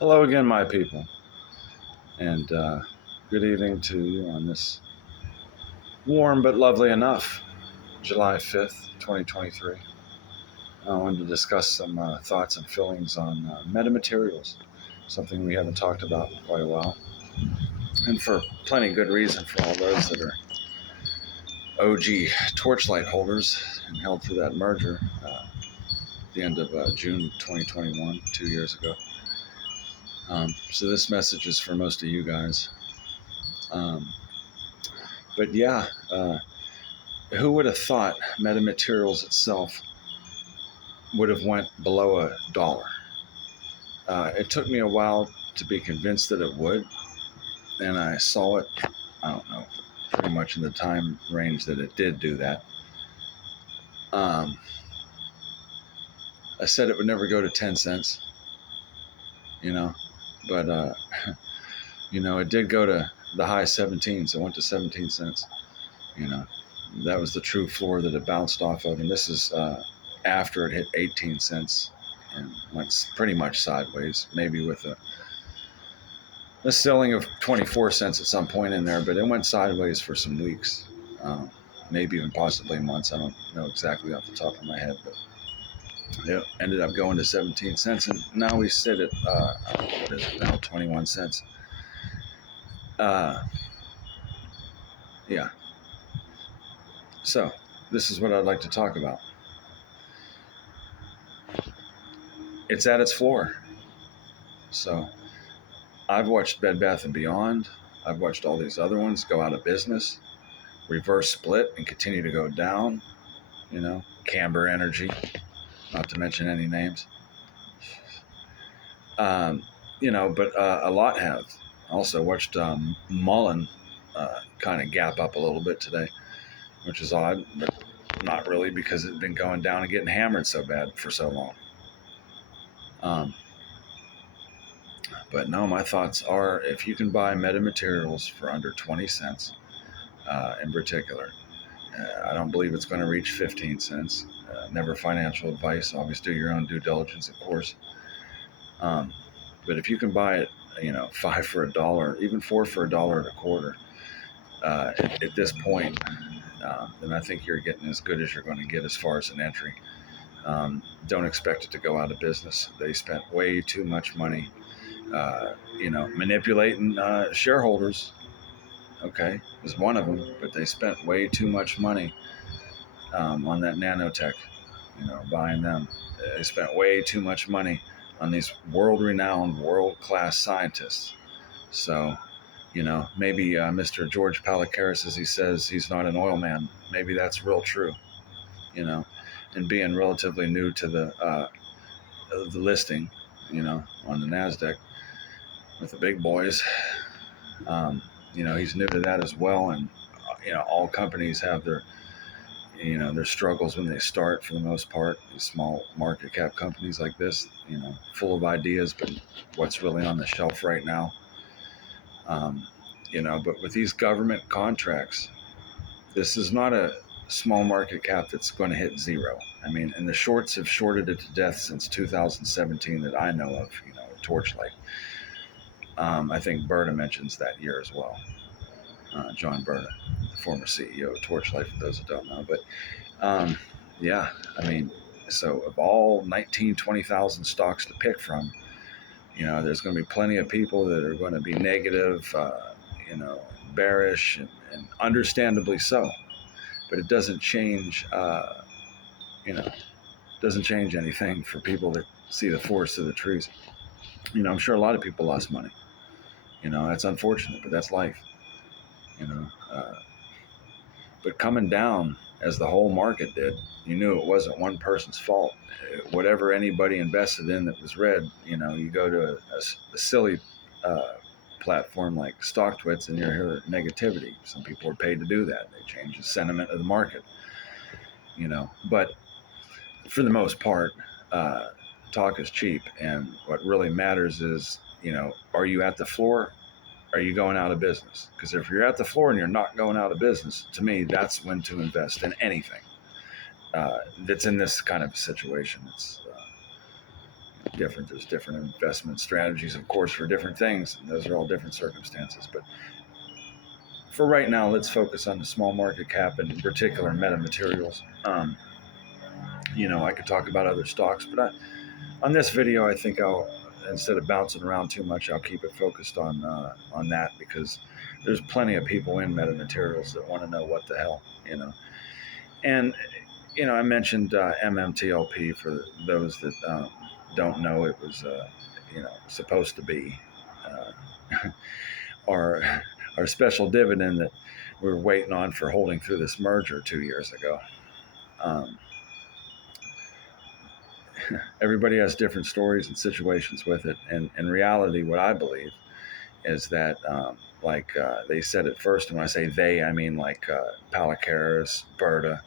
Hello again, my people, and good evening to you on this warm but lovely enough July 5th, 2023. I wanted to discuss some thoughts and feelings on metamaterials, something we haven't talked about in quite a while, and for plenty good reason for all those that are OG torchlight holders and held through that merger at the end of June 2021, 2 years ago. So this message is for most of you guys. But yeah, who would have thought metamaterials itself would have went below $1? It took me a while to be convinced that it would, and I saw it, I don't know, pretty much in the time range that it did do that. I said it would never go to 10 cents, but it did go to the high 17s. It went to 17 cents. That was the true floor that it bounced off of, and this is after it hit 18 cents and went pretty much sideways, maybe with a ceiling of 24 cents at some point in there, but it went sideways for some weeks, maybe even possibly months. I don't know exactly off the top of my head, but it ended up going to 17 cents, and now we sit at what is it now, 21 cents. Yeah. So this is what I'd like to talk about. It's at its floor. So I've watched Bed Bath & Beyond. I've watched all these other ones go out of business, reverse split, and continue to go down. Camber Energy, not to mention any names. But a lot have. Also watched Mullen kind of gap up a little bit today, which is odd, but not really, because it's been going down and getting hammered so bad for so long. But no, my thoughts are, if you can buy metamaterials for under 20 cents, in particular, I don't believe it's going to reach 15 cents. Never financial advice. Always do your own due diligence, of course. But if you can buy it, 5 for $1, even 4 for $1.25, at this point, then I think you're getting as good as you're going to get as far as an entry. Don't expect it to go out of business. They spent way too much money, manipulating shareholders. Okay, is one of them, but they spent way too much money on that nanotech, buying them. They spent way too much money on these world-renowned, world-class scientists. So, maybe Mr. George Palicaris, as he says, he's not an oil man. Maybe that's real true, and being relatively new to the listing, on the NASDAQ with the big boys. He's new to that as well, and all companies have their struggles when they start, for the most part. These small market cap companies like this, full of ideas, but what's really on the shelf right now? But with these government contracts, this is not a small market cap that's going to hit zero. I mean, and the shorts have shorted it to death since 2017 that I know of, Torchlight. I think Berta mentions that year as well. John Berta, the former CEO of Torchlight, for those that don't know. But yeah, I mean, so of all 20,000 stocks to pick from, there's going to be plenty of people that are going to be negative, bearish, and understandably so. But it doesn't change, doesn't change anything for people that see the forest of the trees. I'm sure a lot of people lost money. That's unfortunate, but that's life. But coming down as the whole market did, you knew it wasn't one person's fault. Whatever anybody invested in that was red, you go to a silly platform like StockTwits and you hear negativity. Some people are paid to do that. They change the sentiment of the market. But for the most part, talk is cheap, and what really matters is, are you at the floor? Are you going out of business? Because if you're at the floor and you're not going out of business, to me, that's when to invest in anything that's in this kind of situation. It's different. There's different investment strategies, of course, for different things. And those are all different circumstances. But for right now, let's focus on the small market cap and in particular metamaterials. I could talk about other stocks, but on this video, I think I'll, instead of bouncing around too much, I'll keep it focused on that, because there's plenty of people in metamaterials that want to know what the hell. And I mentioned MMTLP. For those that don't know, it was supposed to be our special dividend that we were waiting on for holding through this merger 2 years ago. Everybody has different stories and situations with it, and in reality, what I believe is that they said it first, and when I say they, I mean Palacaris, Berta,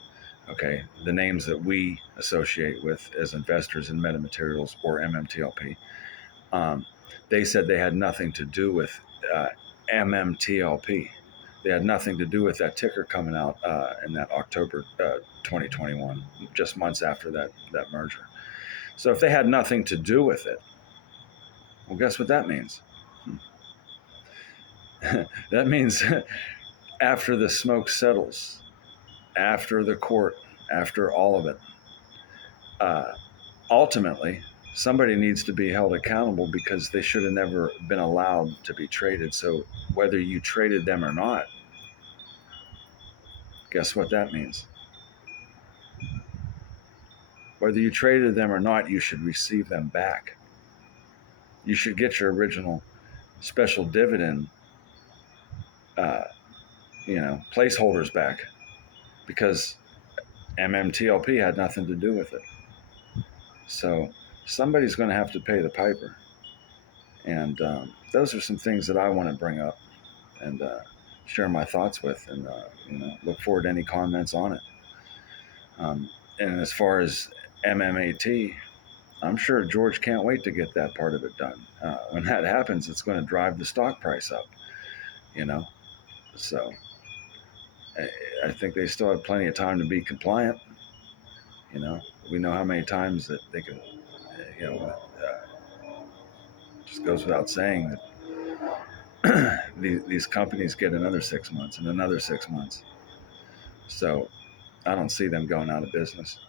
okay, the names that we associate with as investors in metamaterials or MMTLP. They said they had nothing to do with MMTLP. They had nothing to do with that ticker coming out in that October 2021, just months after that merger. So if they had nothing to do with it, well, guess what that means? That means after the smoke settles, after the court, after all of it, ultimately, somebody needs to be held accountable, because they should have never been allowed to be traded. So whether you traded them or not, guess what that means? Whether you traded them or not, you should receive them back. You should get your original special dividend placeholders back, because MMTLP had nothing to do with it. So somebody's going to have to pay the piper. And those are some things that I want to bring up and share my thoughts with, and look forward to any comments on it. And as far as MMAT, I'm sure George can't wait to get that part of it done. When that happens, it's going to drive the stock price up, So I think they still have plenty of time to be compliant. We know how many times that they can, just goes without saying that these companies get another 6 months and another 6 months. So I don't see them going out of business.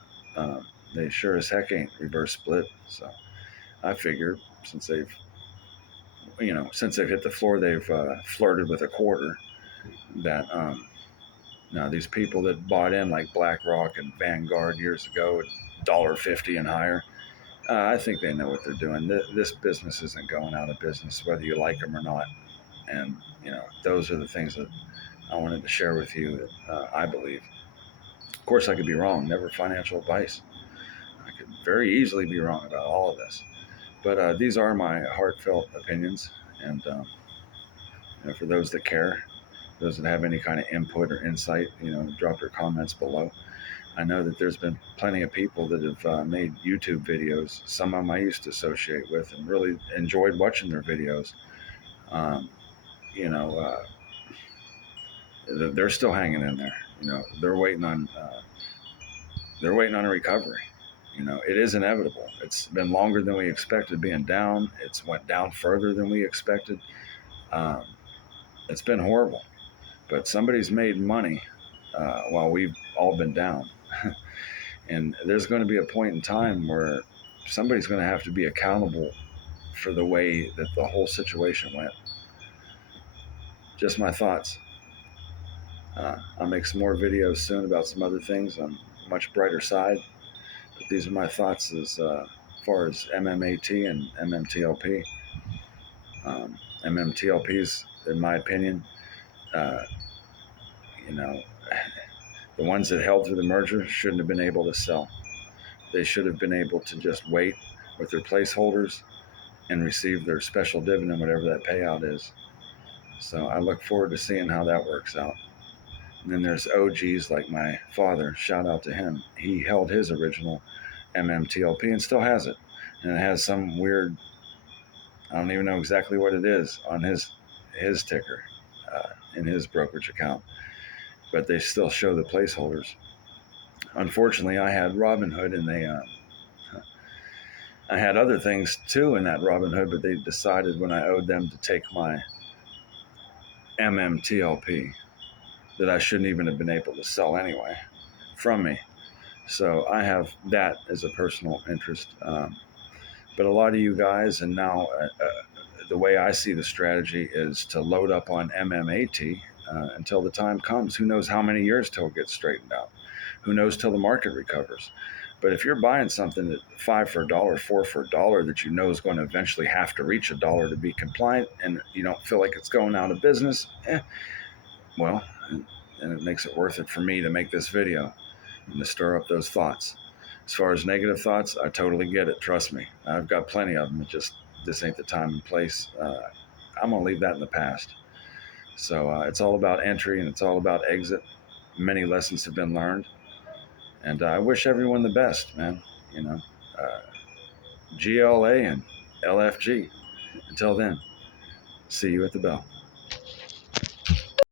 They sure as heck ain't reverse split. So I figure since they've hit the floor, they've flirted with a quarter. That now these people that bought in like BlackRock and Vanguard years ago at $1.50 and higher, I think they know what they're doing. This business isn't going out of business, whether you like them or not. And those are the things that I wanted to share with you that I believe. Of course, I could be wrong. Never financial advice. I could very easily be wrong about all of this. But these are my heartfelt opinions. And for those that care, those that have any kind of input or insight, drop your comments below. I know that there's been plenty of people that have made YouTube videos. Some of them I used to associate with and really enjoyed watching their videos. They're still hanging in there. They're waiting on a recovery. It is inevitable. It's been longer than we expected being down. It's went down further than we expected. It's been horrible, but somebody's made money while we've all been down. And there's going to be a point in time where somebody's going to have to be accountable for the way that the whole situation went. Just my thoughts. I'll make some more videos soon about some other things on a much brighter side. But these are my thoughts as far as MMAT and MMTLP. MMTLPs, in my opinion, the ones that held through the merger shouldn't have been able to sell. They should have been able to just wait with their placeholders and receive their special dividend, whatever that payout is. So I look forward to seeing how that works out. And then there's OGs like my father. Shout out to him. He held his original MMTLP and still has it. And it has some weird, I don't even know exactly what it is on his ticker in his brokerage account. But they still show the placeholders. Unfortunately, I had Robinhood, and I had other things too in that Robinhood, but they decided when I owed them to take my MMTLP that I shouldn't even have been able to sell anyway from me. So I have that as a personal interest. But a lot of you guys, and now the way I see the strategy is to load up on MMAT until the time comes. Who knows how many years till it gets straightened out? Who knows till the market recovers? But if you're buying something at 5 for a dollar, 4 for a dollar that you know is going to eventually have to reach a dollar to be compliant, and you don't feel like it's going out of business, well, and it makes it worth it for me to make this video and to stir up those thoughts. As far as negative thoughts, I totally get it. Trust me, I've got plenty of them. It just this ain't the time and place. I'm gonna leave that in the past. So it's all about entry and it's all about exit. Many lessons have been learned, and I wish everyone the best, man. You know, uh, GLA and LFG. Until then, see you at the bell.